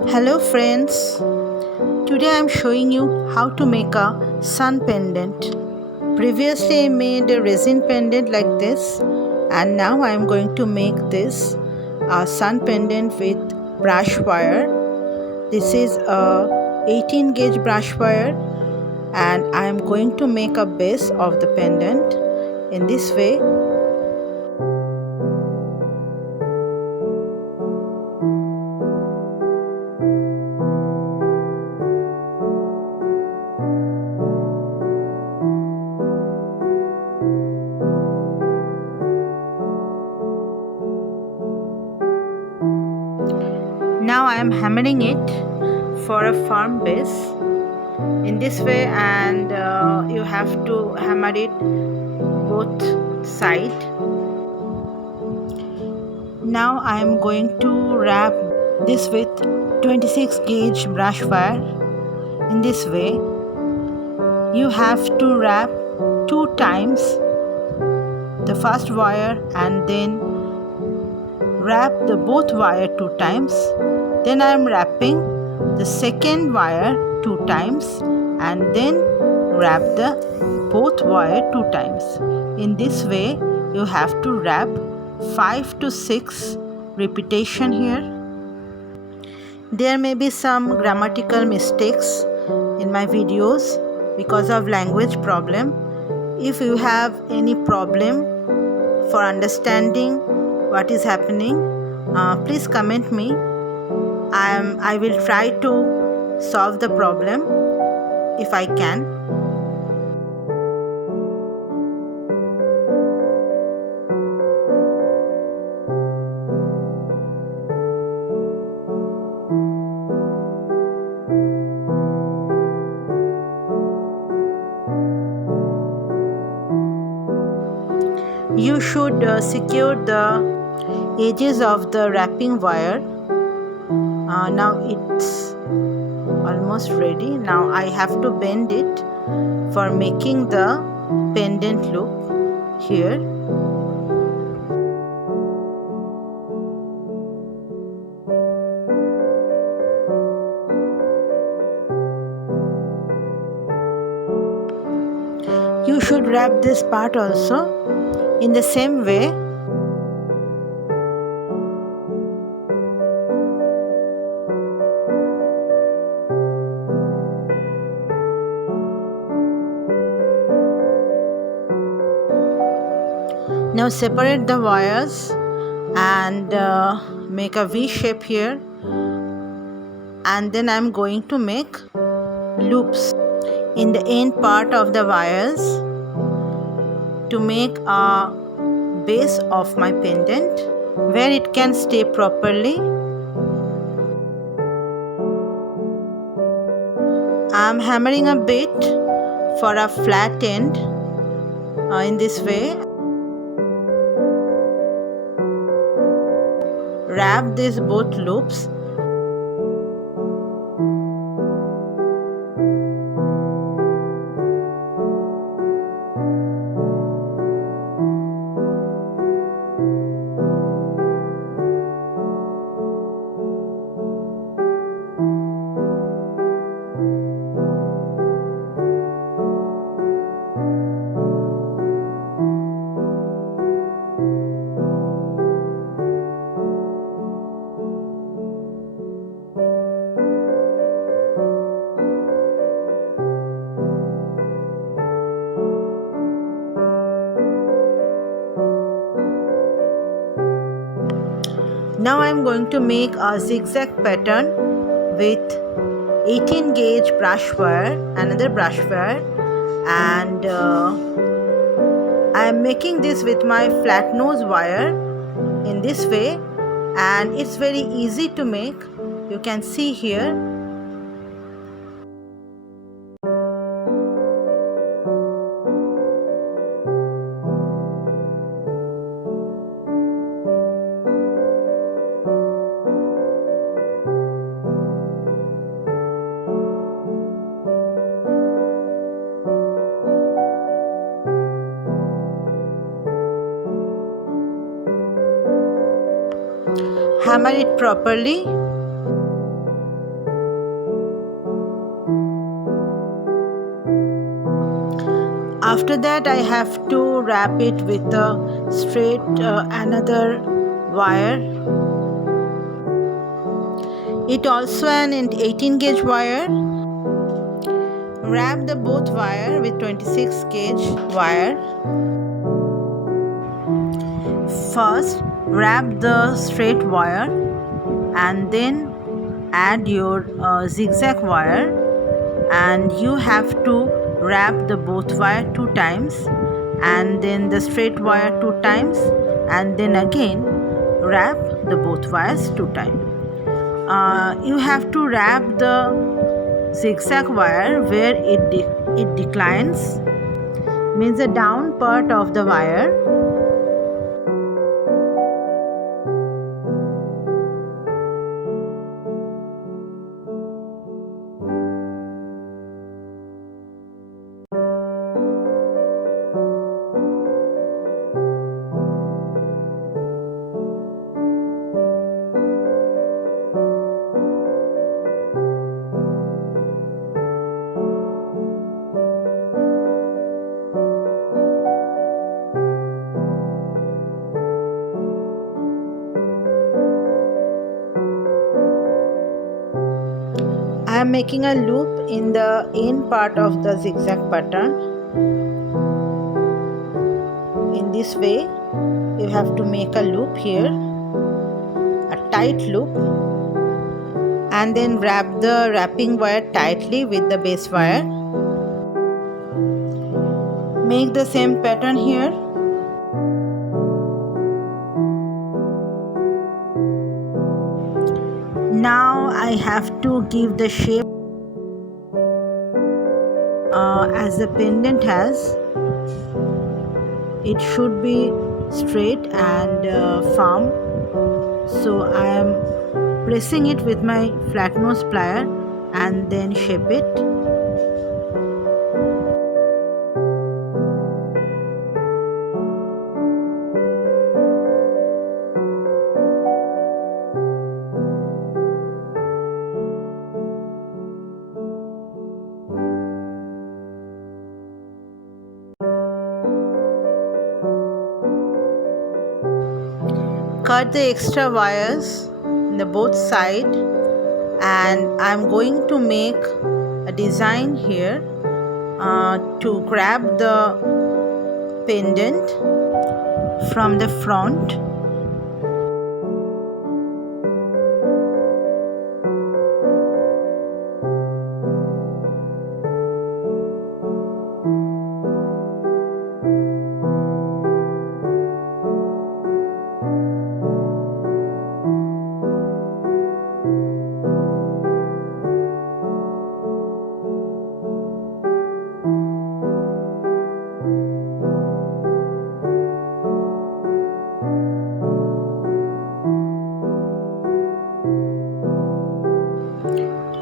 Hello friends, today I am showing you how to make a sun pendant. Previously I made a resin pendant like this, and now I am going to make this a sun pendant with brush wire. This is a 18 gauge brush wire, and I am going to make a base of the pendant in this way. Now I am hammering it for a firm base in this way, and you have to hammer it both sides. Now I am going to wrap this with 26 gauge brush wire. In this way you have to wrap two times the first wire, and then wrap the both wire two times. Then I am wrapping the second wire two times, and then wrap the both wire two times. In this way you have to wrap 5 to 6 repetition here. There may be some grammatical mistakes in my videos because of language problem. If you have any problem for understanding what is happening, please comment me. I will try to solve the problem if I can. You should secure the edges of the wrapping wire. Now it's almost ready. Now I have to bend it for making the pendant look here. You should wrap this part also in the same way. Now separate the wires and make a V shape here, and then I'm going to make loops in the end part of the wires to make a base of my pendant where it can stay properly. I'm hammering a bit for a flat end in this way. Wrap these both loops. Now I am going to make a zigzag pattern with 18 gauge brush wire, another brush wire, and I am making this with my flat nose wire in this way, and it's very easy to make. You can see here. Hammer it properly. After that, I have to wrap it with a straight another wire. It also an 18 gauge wire. Wrap the both wire with 26 gauge wire. First, wrap the straight wire and then add your zigzag wire, and you have to wrap the both wire 2 times and then the straight wire 2 times and then again wrap the both wires 2 times. You have to wrap the zigzag wire where it declines, means the down part of the wire. I am making a loop in the end part of the zigzag pattern. In this way, you have to make a loop here, a tight loop, and then wrap the wrapping wire tightly with the base wire. Make the same pattern here. Now I have to give the shape as the pendant has. It should be straight and firm. So I am pressing it with my flat nose plier and then shape it. Cut the extra wires in the both side, and I'm going to make a design here to grab the pendant from the front.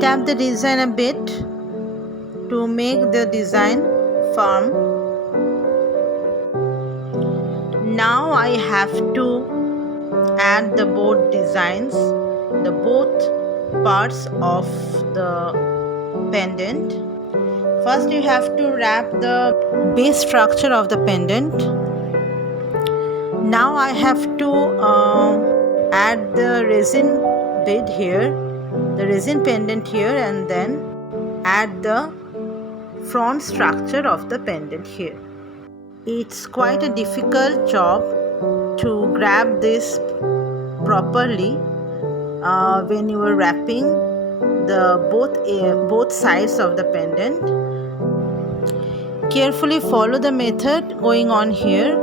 Tap the design a bit to make the design firm. Now I have to add the both designs, the both parts of the pendant. First you have to wrap the base structure of the pendant. Now I have to add the resin bead here, the resin pendant here, and then add the front structure of the pendant here. It's quite a difficult job to grab this properly when you are wrapping the both sides of the pendant. Carefully follow the method going on here.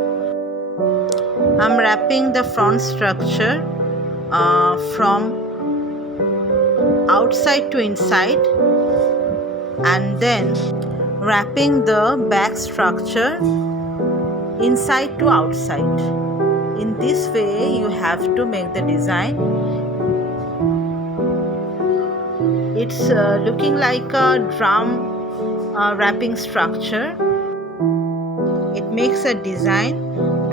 I'm wrapping the front structure from outside to inside, and then wrapping the back structure inside to outside. In this way you have to make the design. It's looking like a drum wrapping structure. It makes a design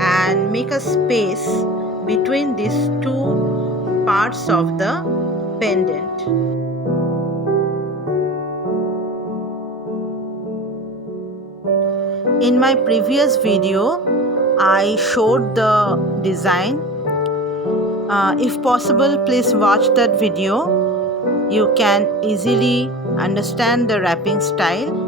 and make a space between these two parts of the pendant. In my previous video, I showed the design. If possible, please watch that video. You can easily understand the wrapping style.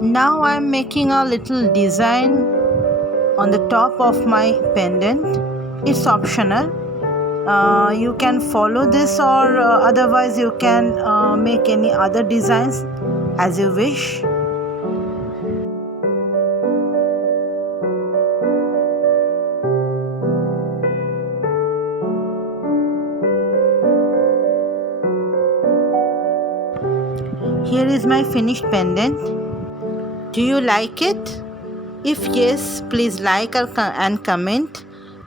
Now I am making a little design on the top of my pendant. It's optional. You can follow this, or otherwise you can make any other designs as you wish. Here is my finished pendant. Do you like it? If yes, please like and comment,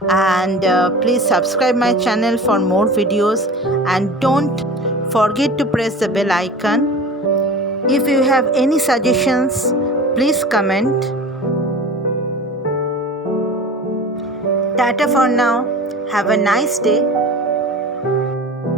and please subscribe my channel for more videos, and don't forget to press the bell icon. If you have any suggestions, please comment. Tata for now. Have a nice day.